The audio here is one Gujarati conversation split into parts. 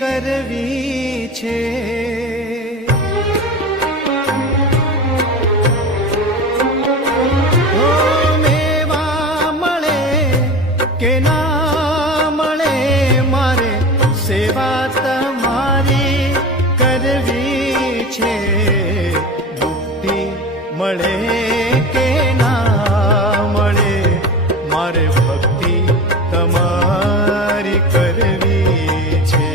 કરવી છે. મેવા મળે કે ના મળે મારે સેવા તમારી કરવી છે. મુક્તિ મળે કે ના મળે મારે ભક્તિ તમારી કરવી છે.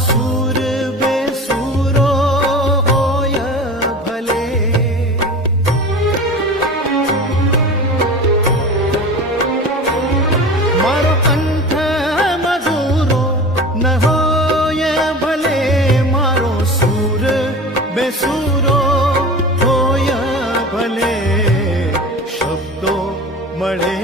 સૂર બેસૂરો હોય ભલે, મારો કંઠ મધુરો ન હોય ભલે, મારો સૂર બેસૂરો હોય ભલે, શબ્દો મળે